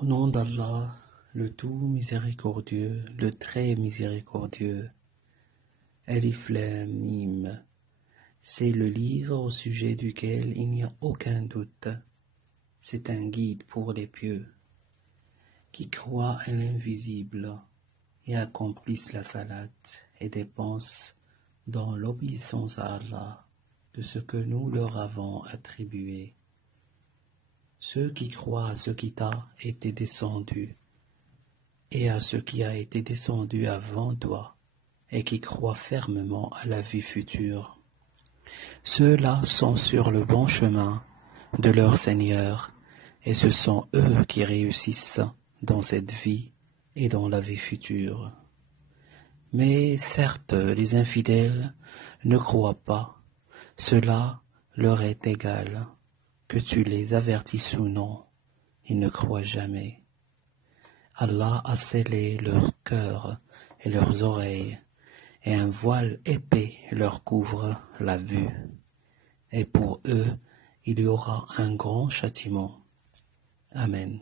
Au nom d'Allah, le tout miséricordieux, le très miséricordieux. Alif Lam Mim. C'est le livre au sujet duquel il n'y a aucun doute. C'est un guide pour les pieux, qui croient à l'invisible et accomplissent la salat et dépensent dans l'obéissance à Allah de ce que nous leur avons attribué. Ceux qui croient à ce qui t'a été descendu et à ce qui a été descendu avant toi et qui croient fermement à la vie future. Ceux-là sont sur le bon chemin de leur Seigneur et ce sont eux qui réussissent dans cette vie et dans la vie future. Mais certes, les infidèles ne croient pas. Cela leur est égal. Que tu les avertisses ou non, ils ne croient jamais. Allah a scellé leur cœur et leurs oreilles, et un voile épais leur couvre la vue. Et pour eux, il y aura un grand châtiment. Amen.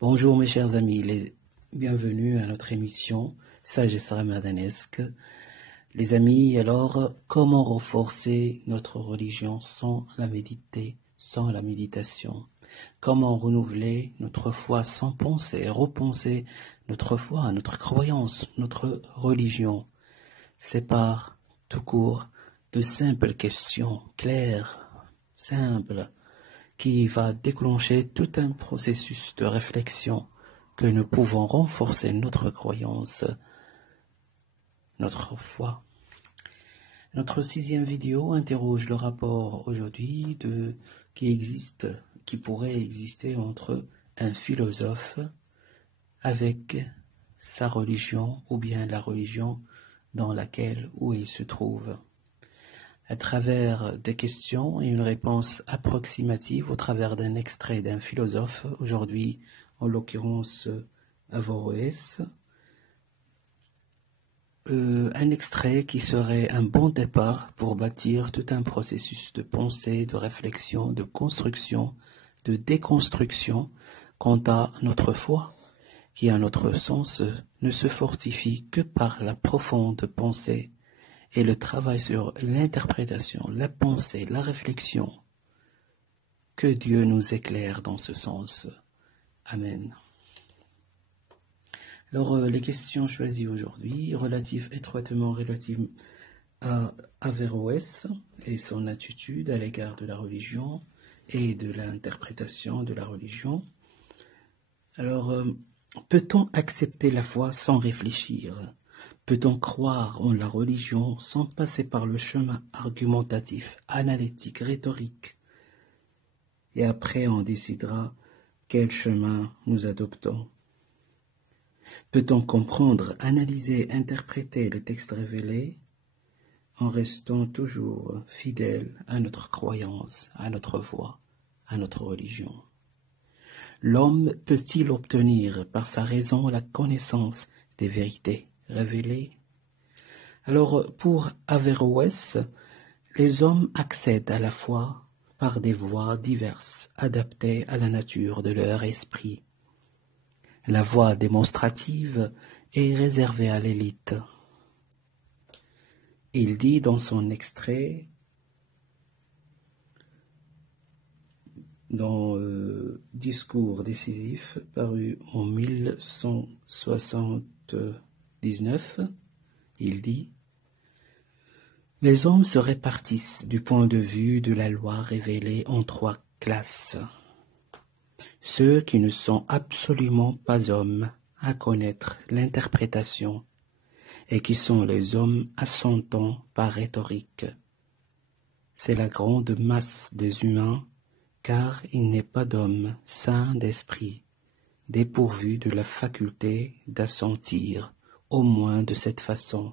Bonjour mes chers amis, bienvenue à notre émission Sagesse Ramadanesque. Les amis, alors, comment renforcer notre religion sans la méditation? Comment renouveler notre foi sans penser, repenser notre foi, notre croyance, notre religion? C'est par, tout court, de simples questions claires, simples, qui va déclencher tout un processus de réflexion que nous pouvons renforcer notre croyance, notre foi. Notre 6e vidéo interroge le rapport aujourd'hui qui pourrait exister entre un philosophe avec sa religion ou bien la religion dans laquelle il se trouve. À travers des questions et une réponse approximative au travers d'un extrait d'un philosophe, aujourd'hui en l'occurrence Averroès, un extrait qui serait un bon départ pour bâtir tout un processus de pensée, de réflexion, de construction, de déconstruction quant à notre foi, qui à notre sens ne se fortifie que par la profonde pensée et le travail sur l'interprétation, la pensée, la réflexion. Que Dieu nous éclaire dans ce sens. Amen. Alors, les questions choisies aujourd'hui, étroitement relatives à Averroès et son attitude à l'égard de la religion et de l'interprétation de la religion. Alors, peut-on accepter la foi sans réfléchir? Peut-on croire en la religion sans passer par le chemin argumentatif, analytique, rhétorique? Et après, on décidera quel chemin nous adoptons. Peut-on comprendre, analyser, interpréter les textes révélés en restant toujours fidèle à notre croyance, à notre foi, à notre religion? L'homme peut-il obtenir par sa raison la connaissance des vérités révélées? Alors, pour Averroès, les hommes accèdent à la foi par des voies diverses, adaptées à la nature de leur esprit. La voie démonstrative est réservée à l'élite. Il dit dans son extrait, dans Discours décisif, paru en 1179, il dit « Les hommes se répartissent du point de vue de la loi révélée en 3 classes. Ceux qui ne sont absolument pas hommes à connaître l'interprétation et qui sont les hommes assentants par rhétorique. C'est la grande masse des humains, car il n'est pas d'homme sain d'esprit, dépourvu de la faculté d'assentir, au moins de cette façon.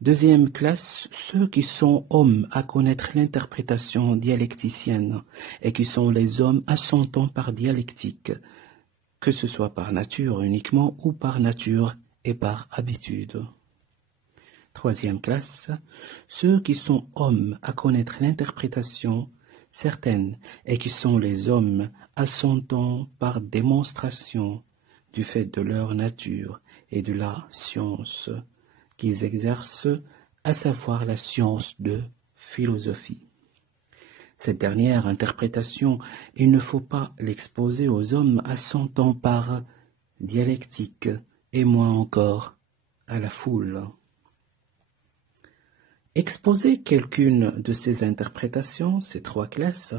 Deuxième classe, ceux qui sont hommes à connaître l'interprétation dialecticienne et qui sont les hommes assentant par dialectique, que ce soit par nature uniquement ou par nature et par habitude. Troisième classe, ceux qui sont hommes à connaître l'interprétation certaine et qui sont les hommes assentant par démonstration du fait de leur nature et de la science qu'ils exercent, à savoir la science de philosophie. Cette dernière interprétation, il ne faut pas l'exposer aux hommes assentant par dialectique et moins encore à la foule. Exposer quelqu'une de ces interprétations, ces trois classes,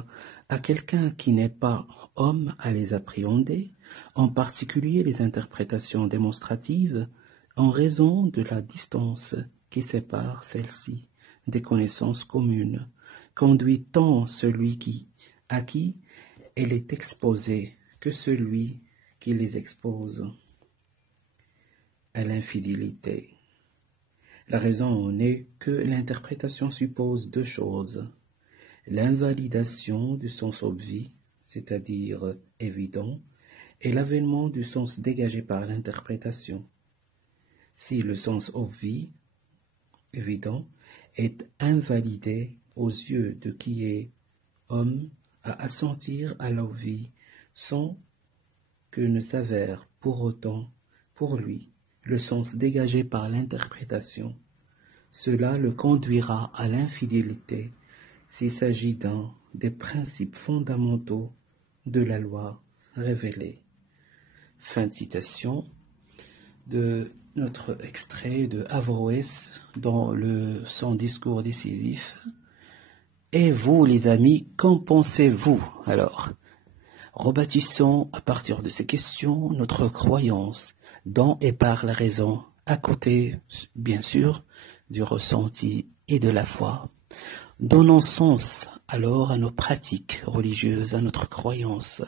à quelqu'un qui n'est pas homme à les appréhender, en particulier les interprétations démonstratives, en raison de la distance qui sépare celles-ci des connaissances communes, conduit tant celui à qui elle est exposée que celui qui les expose à l'infidélité. La raison n'est que l'interprétation suppose deux choses: l'invalidation du sens obvi, c'est-à-dire évident, et l'avènement du sens dégagé par l'interprétation. Si le sens obvi, évident, est invalidé aux yeux de qui est homme à assentir à l'obvi sans que ne s'avère pour autant, pour lui, le sens dégagé par l'interprétation, cela le conduira à l'infidélité s'il s'agit d'un des principes fondamentaux de la loi révélée. Fin de citation de notre extrait de Averroès dans son discours décisif. Et vous, les amis, qu'en pensez-vous alors? Rebâtissons à partir de ces questions notre croyance dans et par la raison, à côté, bien sûr, du ressenti et de la foi. Donnons sens alors à nos pratiques religieuses, à notre croyance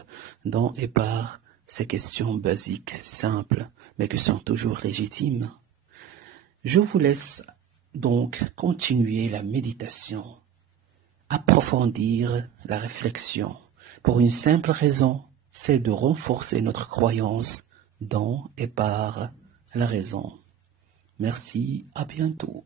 dans et par ces questions basiques, simples, mais qui sont toujours légitimes. Je vous laisse donc continuer la méditation, approfondir la réflexion, pour une simple raison, c'est de renforcer notre croyance dans et par la raison. Merci, à bientôt.